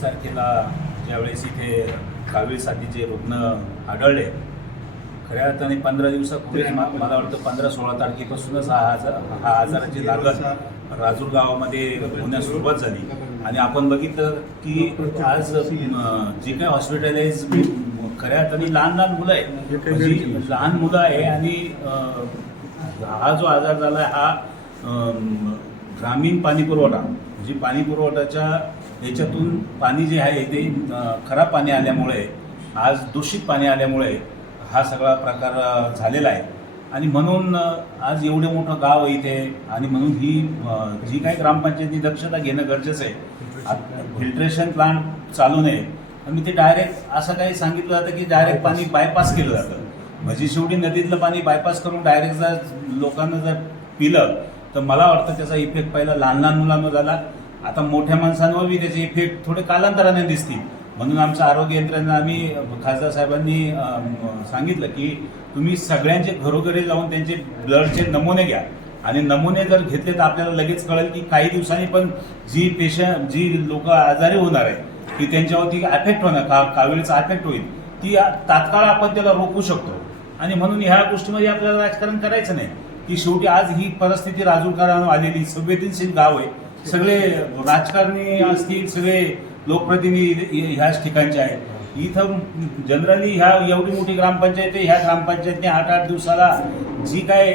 वीस तारखेला ज्यावेळेस इथे कावीळ साथीचे रुग्ण आढळले खऱ्या अर्थाने पंधरा दिवसापूर्वी मला वाटतं पंधरा सोळा तारखेपासूनच हा आजार हा आजाराची लागण राजूर गावामध्ये होण्यास सुरुवात झाली. आणि आपण बघितलं की आज जे काही हॉस्पिटलाइज खऱ्या अर्थाने लहान लहान मुलं आहे म्हणजे लहान मुलं आहे आणि हा जो आजार झाला हा ग्रामीण पाणी पुरवठा जी पाणी पुरवठ्याच्या याच्यातून पाणी जे आहे ते खराब पाणी आल्यामुळे आज दूषित पाणी आल्यामुळे हा सगळा प्रकार झालेला आहे. आणि म्हणून आज एवढे मोठं गाव आहे इथे आणि म्हणून ही जी काही ग्रामपंचायतीने दक्षता घेणं गरजेचं आहे. फिल्ट्रेशन प्लांट चालू नये. आणि ते डायरेक्ट असं काही सांगितलं जातं की डायरेक्ट पाणी बायपास केलं जातं. म्हणजे शेवटी नदीतलं पाणी बायपास करून डायरेक्ट जर लोकांना जर पिलं तर मला वाटतं त्याचा इफेक्ट पहिला लहान लहान मुलांवर झाला. आता मोठ्या माणसांवर बी त्याचे इफेक्ट थोडे कालांतराने दिसतील. म्हणून आमचं आरोग्य यंत्रणा आम्ही खासदार साहेबांनी सांगितलं की तुम्ही सगळ्यांचे घरोघरी जाऊन त्यांचे ब्लडचे नमुने घ्या. आणि नमुने जर घेतले तर आपल्याला लगेच कळेल की काही दिवसांनी पण जी पेशंट जी लोक आजारी होणार आहे की त्यांच्यावरती अफेक्ट होणार का कावेळीचा अफेक्ट होईल ती तात्काळ आपण त्याला रोखू शकतो. आणि म्हणून ह्या गोष्टीमध्ये आपल्याला राजकारण करायचं नाही. की शेवटी आज ही परिस्थिती राजूरकरांवर आलेली. संवेदनशील गाव आहे. सगळे राजकारणी असतील सगळे लोकप्रतिनिधी ह्याच ठिकाणचे आहेत. इथं जनरली ह्या एवढी मोठी ग्रामपंचायत आहे ह्या ग्रामपंचायतने आठ आठ दिवसाला जी काय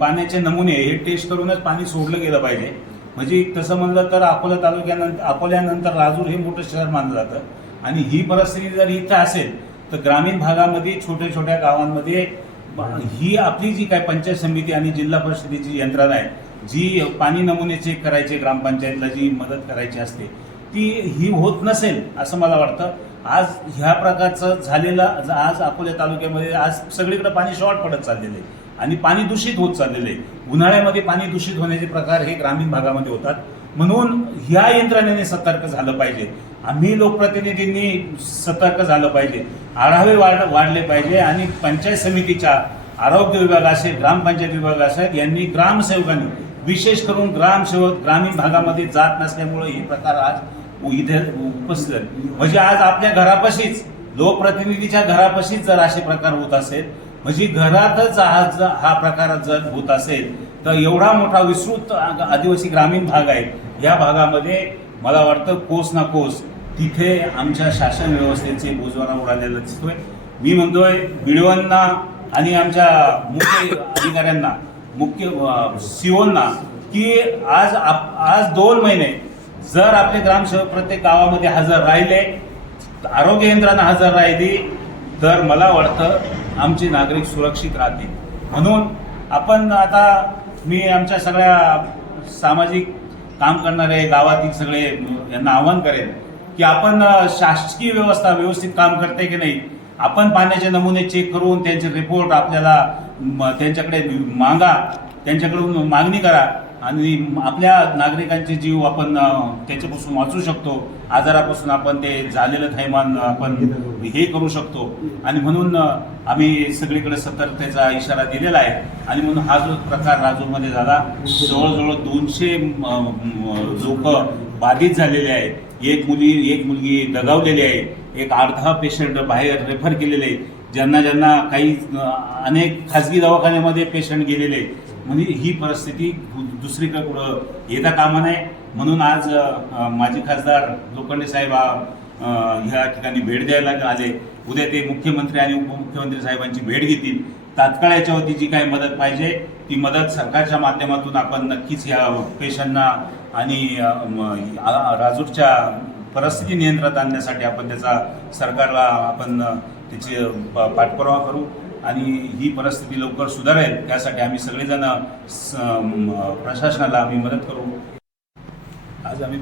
पाण्याचे नमुने हे टेस्ट करूनच पाणी सोडलं गेलं पाहिजे. म्हणजे तसं म्हणलं तर अकोला तालुक्यानंतर अकोल्यानंतर राजूर हे मोठं शहर मानलं जातं. आणि ही परिस्थिती जर इथं असेल तर ग्रामीण भागामध्ये छोट्या छोट्या गावांमध्ये ही आपली जी काय पंचायत समिती आणि जिल्हा परिषदेची यंत्रणा आहे जी पाणी नमुने चेक करायचे ग्रामपंचायतला जी मदत करायची असते ती ही होत नसेल असं मला वाटतं. आज ह्या प्रकारचं झालेलं आज अकोल्या तालुक्यामध्ये आज सगळीकडे पाणी शॉर्ट पडत चाललेलं आहे आणि पाणी दूषित होत चाललेलं आहे. उन्हाळ्यामध्ये पाणी दूषित होण्याचे प्रकार हे ग्रामीण भागामध्ये होतात. म्हणून ह्या यंत्रणेने सतर्क झालं पाहिजे. आम्ही लोकप्रतिनिधींनी सतर्क झालं पाहिजे. आढावे वाढ वाढले पाहिजे आणि पंचायत समितीच्या आरोग्य विभाग असेल ग्रामपंचायत विभाग असेल यांनी ग्रामसेवकांनी विशेष करून ग्रामसेवक ग्रामीण भागामध्ये जात नसल्यामुळे हे प्रकार आज इथे उपस्थित म्हणजे आज आपल्या घरापाशीच लोकप्रतिनिधीच्या घरापाशीच जर असे प्रकार होत असेल म्हणजे घरातच आज हा प्रकार जर होत असेल तर एवढा मोठा विस्तृत आदिवासी ग्रामीण भाग आहे. या भागामध्ये मला वाटतं कोस ना कोस तिथे आमच्या शासन व्यवस्थेचे बोजवारा उडालेला दिसतोय. मी म्हणतोय बिडवांना आणि आमच्या मुख्य अधिकाऱ्यांना मुख्य सीओना की आज आप- आज दोन महिने जर आपले ग्रामसेवक प्रत्येक गावामध्ये हजर राहिले आरोग्य यंत्रणा हजर राहिली तर मला वाटतं आमचे नागरिक सुरक्षित राहतील. म्हणून आपण आता मी आमच्या सगळ्या सामाजिक काम करणारे गावातील सगळे यांना आवाहन करेन की आपण शासकीय व्यवस्था व्यवस्थित काम करते की नाही आपण पाण्याचे नमुने चेक करून त्यांचे रिपोर्ट आपल्याला म, त्यांच्याकडे मागा त्यांच्याकडून मागणी करा. आणि आपल्या नागरिकांचे जीव आपण त्याच्यापासून वाचू शकतो. आजारापासून आपण ते झालेलं थैमान आपण हे करू शकतो. आणि म्हणून आम्ही सगळीकडे सतर्कतेचा इशारा दिलेला आहे. आणि म्हणून हा जो प्रकार राजूरमध्ये झाला जवळजवळ दोनशे लोक बाधित झालेले आहेत. एक मुली एक मुलगी दगावलेली आहे. एक अर्धा पेशंट बाहेर रेफर केलेले आहे ज्यांना ज्यांना काही अनेक खाजगी दवाखान्यामध्ये पेशंट गेलेले म्हणजे ही परिस्थिती दु- दुसरीकडे कुठं येता कामा नये. म्हणून आज माजी खासदार लोखंडे साहेब ह्या ठिकाणी भेट द्यायला आले. उद्या ते मुख्यमंत्री आणि उपमुख्यमंत्री साहेबांची भेट घेतील. तात्काळ याच्यावरती जी काही मदत पाहिजे ती मदत सरकारच्या माध्यमातून आपण नक्कीच या पेशंटना आणि राजूरच्या परिस्थिती नियंत्रणात आणण्यासाठी आपण त्याचा सरकारला आपण त्याची प- पाठपुरावा करू. आणि ही परिस्थिती लवकर सुधारेल त्यासाठी आम्ही सगळेजण प्रशासनाला आम्ही मदत करू. आज आम्ही